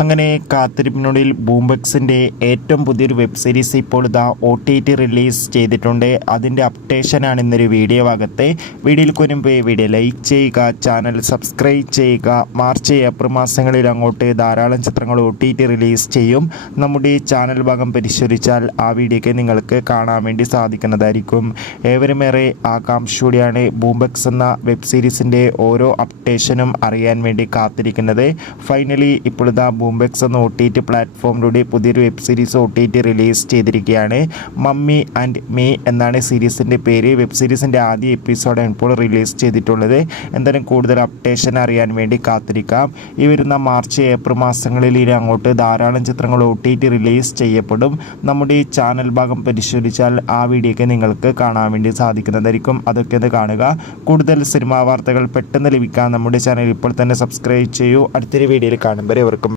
അങ്ങനെ കാത്തിരിപ്പിനുള്ളിൽ ബൂംബക്സിൻ്റെ ഏറ്റവും പുതിയൊരു വെബ് സീരീസ് ഇപ്പോൾ ഇതാ OTT റിലീസ് ചെയ്തിട്ടുണ്ട്. അതിൻ്റെ അപ്ഡേഷനാണ് ഇന്നൊരു വീഡിയോ ഭാഗത്തെ. വീഡിയോയിൽ മുൻപ് വീഡിയോ ലൈക്ക് ചെയ്യുക, ചാനൽ സബ്സ്ക്രൈബ് ചെയ്യുക. മാർച്ച് ഏപ്രിൽ മാസങ്ങളിൽ അങ്ങോട്ട് ധാരാളം ചിത്രങ്ങൾ OTT റിലീസ് ചെയ്യും. നമ്മുടെ ഈ ചാനൽ ഭാഗം പരിശോധിച്ചാൽ ആ വീഡിയോയ്ക്ക് നിങ്ങൾക്ക് കാണാൻ വേണ്ടി സാധിക്കുന്നതായിരിക്കും. ഏവരുമേറെ ആകാംക്ഷയോടെയാണ് ബൂംബക്സ് എന്ന വെബ് സീരീസിൻ്റെ ഓരോ അപ്ഡേഷനും അറിയാൻ വേണ്ടി കാത്തിരിക്കുന്നത്. ഫൈനലി ഇപ്പോൾ ഇതാ ബൂംബക്സ് എന്ന OTT പ്ലാറ്റ്ഫോമിലൂടെ പുതിയൊരു വെബ് സീരീസ് OTT റിലീസ് ചെയ്തിരിക്കുകയാണ്. മമ്മി ആൻഡ് മീ എന്നാണ് സീരീസിൻ്റെ പേര്. വെബ് സീരീസിൻ്റെ ആദ്യ എപ്പിസോഡാണ് ഇപ്പോൾ റിലീസ് ചെയ്തിട്ടുള്ളത്. എന്തായാലും കൂടുതൽ അപ്ഡേഷൻ അറിയാൻ വേണ്ടി കാത്തിരിക്കാം. ഈ വരുന്ന മാർച്ച് ഏപ്രിൽ മാസങ്ങളിൽ ഇനി അങ്ങോട്ട് ധാരാളം ചിത്രങ്ങൾ OTT റിലീസ് ചെയ്യപ്പെടും. നമ്മുടെ ഈ ചാനൽ ഭാഗം പരിശോധിച്ചാൽ ആ വീഡിയോയ്ക്ക് നിങ്ങൾക്ക് കാണാൻ വേണ്ടി സാധിക്കുന്നതായിരിക്കും. അതൊക്കെ ഒന്ന് കാണുക. കൂടുതൽ സിനിമാ വാർത്തകൾ പെട്ടെന്ന് ലഭിക്കാൻ നമ്മുടെ ചാനൽ ഇപ്പോൾ തന്നെ സബ്സ്ക്രൈബ് ചെയ്യൂ. അടുത്തൊരു വീഡിയോയിൽ കാണും വരെ അവർക്കും